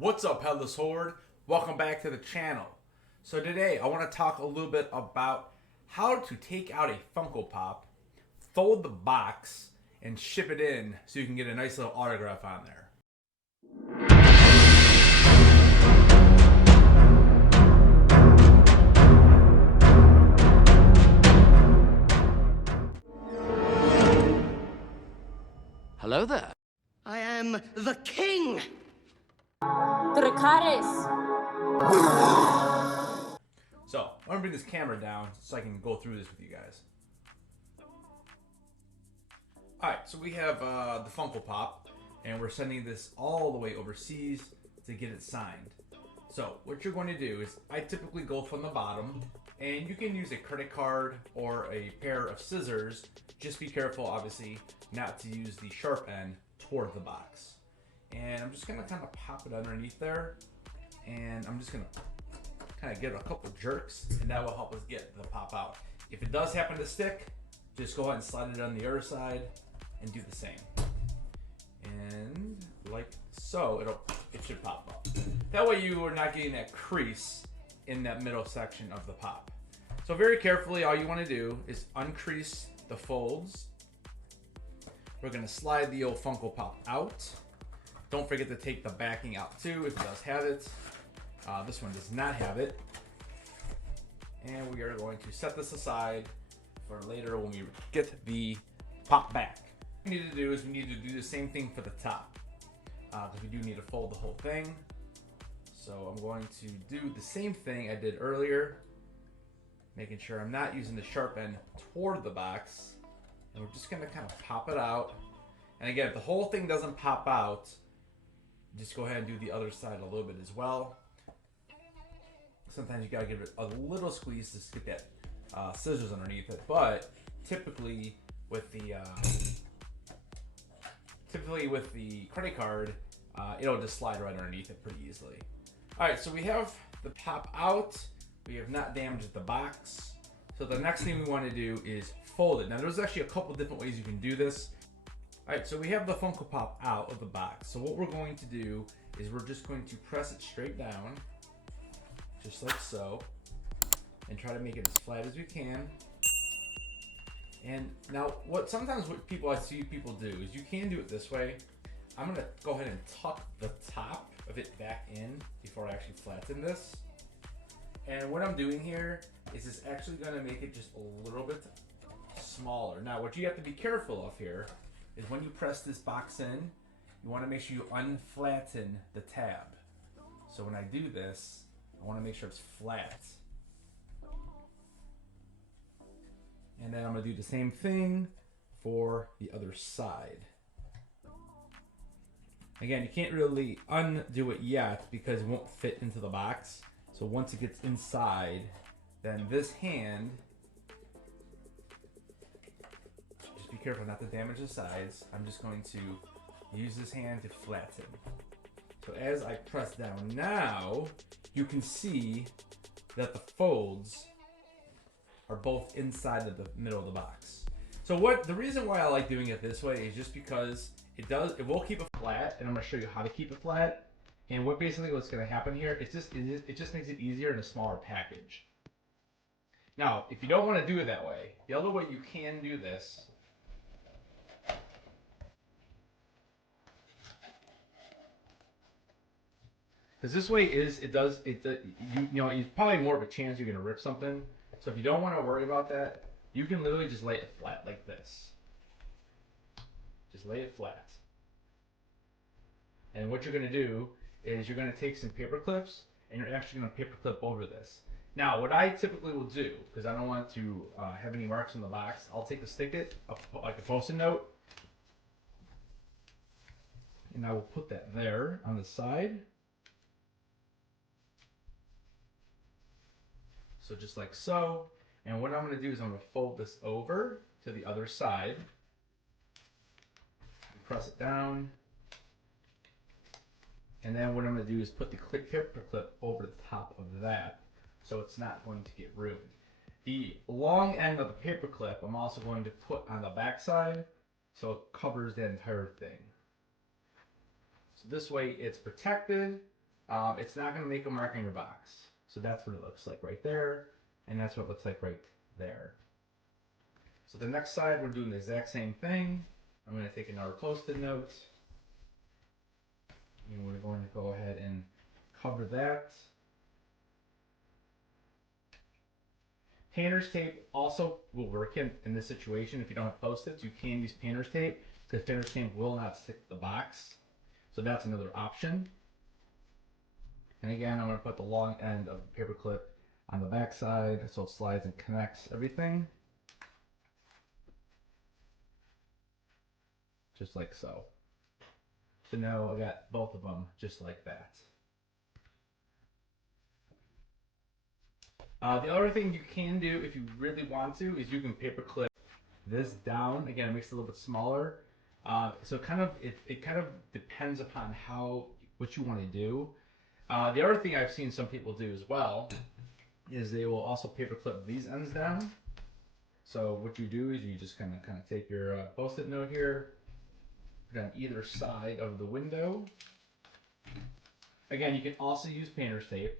What's up, Headless Horde? Welcome back to the channel. So today I want to talk a little bit about how to take out a Funko Pop, fold the box, and ship it in so you can get a nice little autograph on there. Hello there. I am the king! So I'm going to bring this camera down so I can go through this with you guys. Alright, so we have the Funko Pop, and we're sending this all the way overseas to get it signed. So what you're going to do is, I typically go from the bottom, and you can use a credit card or a pair of scissors. Just be careful, obviously, not to use the sharp end toward the box. And I'm just going to kind of pop it underneath there, and I'm just going to kind of give it a couple jerks, and that will help us get the pop out. If it does happen to stick, just go ahead and slide it on the other side and do the same. And like so, it should pop up. That way you are not getting that crease in that middle section of the pop. So very carefully, all you want to do is uncrease the folds. We're going to slide the old Funko Pop out. Don't forget to take the backing out too if it does have it. This one does not have it. And we are going to set this aside for later when we get the pop back. What we need to do is we need to do the same thing for the top, because we do need to fold the whole thing. So I'm going to do the same thing I did earlier, making sure I'm not using the sharp end toward the box. And we're just going to kind of pop it out. And again, if the whole thing doesn't pop out, just go ahead and do the other side a little bit as well. Sometimes you gotta give it a little squeeze to get that scissors underneath it, but typically with the credit card, it'll just slide right underneath it pretty easily. All right, so we have the pop out. We have not damaged the box. So the next thing we want to do is fold it. Now there's actually a couple different ways you can do this. All right, so we have the Funko Pop out of the box. So what we're going to do is we're just going to press it straight down, just like so, and try to make it as flat as we can. And now sometimes what I see people do is you can do it this way. I'm gonna go ahead and tuck the top of it back in before I actually flatten this. And what I'm doing here is it's actually gonna make it just a little bit smaller. Now what you have to be careful of here is when you press this box in, you wanna make sure you unflatten the tab. So when I do this, I want to make sure it's flat. And then I'm going to do the same thing for the other side. Again, you can't really undo it yet because it won't fit into the box. So once it gets inside, then this hand, just be careful not to damage the sides. I'm just going to use this hand to flatten. So as I press down now, you can see that the folds are both inside of the middle of the box. So the reason why I like doing it this way is just because it will keep it flat, and I'm going to show you how to keep it flat. And what's going to happen here, it just makes it easier in a smaller package. Now, if you don't want to do it that way, the other way you can do this . Because this way you probably more of a chance you're gonna rip something. So if you don't want to worry about that, you can literally just lay it flat like this. Just lay it flat. And what you're gonna do is you're gonna take some paper clips and you're actually gonna paper clip over this. Now, what I typically will do, because I don't want to have any marks on the box, I'll take like a Post-it note, and I will put that there on the side. So just like so. And what I'm going to do is I'm going to fold this over to the other side. Press it down. And then what I'm going to do is put the paper clip over the top of that so it's not going to get ruined. The long end of the paper clip I'm also going to put on the back side so it covers the entire thing. So this way it's protected it's not going to make a mark on your box. So that's what it looks like right there, and that's what it looks like right there. So the next side, we're doing the exact same thing. I'm going to take another post-it note, and we're going to go ahead and cover that. Painter's tape also will work in this situation. If you don't have post-its, you can use painter's tape, because painter's tape will not stick to the box. So that's another option. And again, I'm going to put the long end of the paper clip on the back side so it slides and connects everything. Just like so. So now I got both of them just like that. The other thing you can do if you really want to is you can paper clip this down. Again, it makes it a little bit smaller. So it kind of depends upon what you want to do. The other thing I've seen some people do as well is they will also paper clip these ends down. So what you do is you just kind of take your post-it note here, put it on either side of the window. Again, you can also use painter's tape.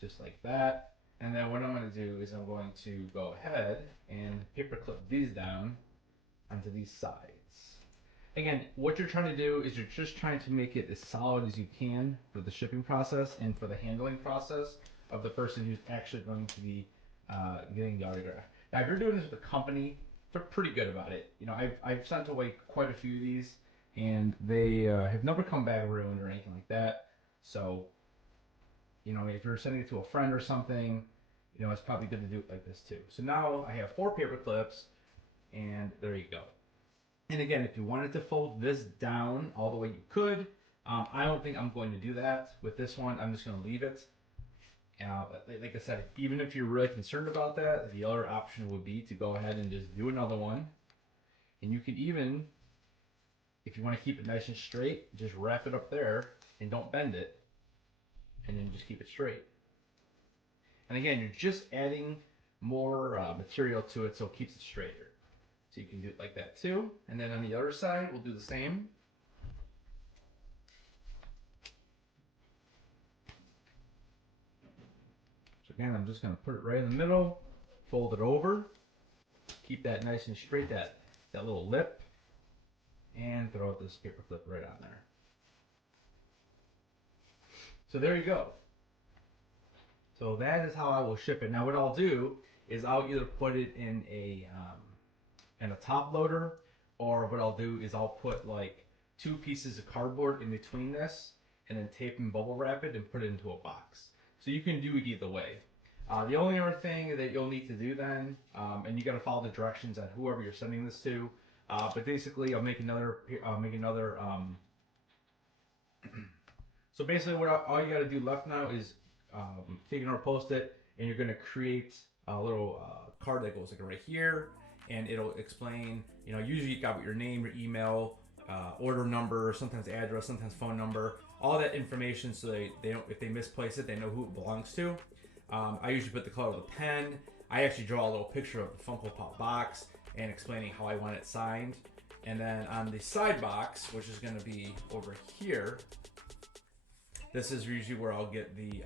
Just like that. And then what I'm going to do is I'm going to go ahead and paper clip these down onto these sides. Again, what you're trying to do is you're just trying to make it as solid as you can for the shipping process and for the handling process of the person who's actually going to be getting the autograph. Now, if you're doing this with a company, they're pretty good about it. You know, I've sent away quite a few of these, and they have never come back ruined or anything like that. So, you know, if you're sending it to a friend or something, you know, it's probably good to do it like this too. So now I have 4 paper clips, and there you go. And again, if you wanted to fold this down all the way, you could. I don't think I'm going to do that with this one. I'm just going to leave it. Like I said, even if you're really concerned about that, the other option would be to go ahead and just do another one. And you can even, if you want to keep it nice and straight, just wrap it up there and don't bend it. And then just keep it straight. And again, you're just adding more material to it so it keeps it straighter. So you can do it like that too. And then on the other side, we'll do the same. So again, I'm just going to put it right in the middle, fold it over, keep that nice and straight, that little lip, and throw this paper clip right on there. So there you go. So that is how I will ship it. Now what I'll do is I'll either put it in a top loader, or what I'll do is I'll put like 2 pieces of cardboard in between this and then tape and bubble wrap it and put it into a box. So you can do it either way. The only other thing that you'll need to do then, and you got to follow the directions on whoever you're sending this to, but basically I'll make another so basically all you got to do left now is take another post-it, and you're going to create a little card that goes like right here, and it'll explain, you know, usually you got your name, your email, order number, sometimes address, sometimes phone number, all that information, so they don't, if they misplace it, they know who it belongs to. I usually put the color of the pen. I actually draw a little picture of the Funko Pop box and explaining how I want it signed. And then on the side box, which is going to be over here, this is usually where I'll get the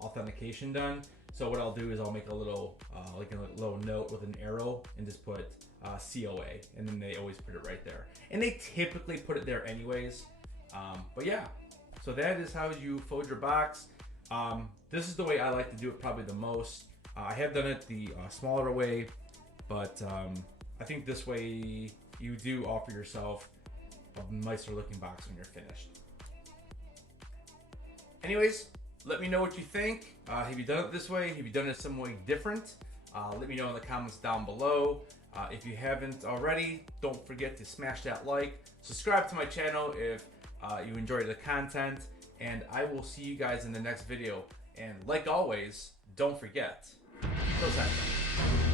authentication done. So what I'll do is I'll make a little like a little note with an arrow and just put COA, and then they always put it right there. And they typically put it there anyways. But yeah, so that is how you fold your box. This is the way I like to do it probably the most. I have done it the smaller way, but I think this way you do offer yourself a nicer looking box when you're finished. Anyways, let me know what you think. Have you done it this way? Have you done it some way different? Let me know in the comments down below. If you haven't already, don't forget to smash that like. Subscribe to my channel if you enjoyed the content. And I will see you guys in the next video. And like always, don't forget, keep those eyes on.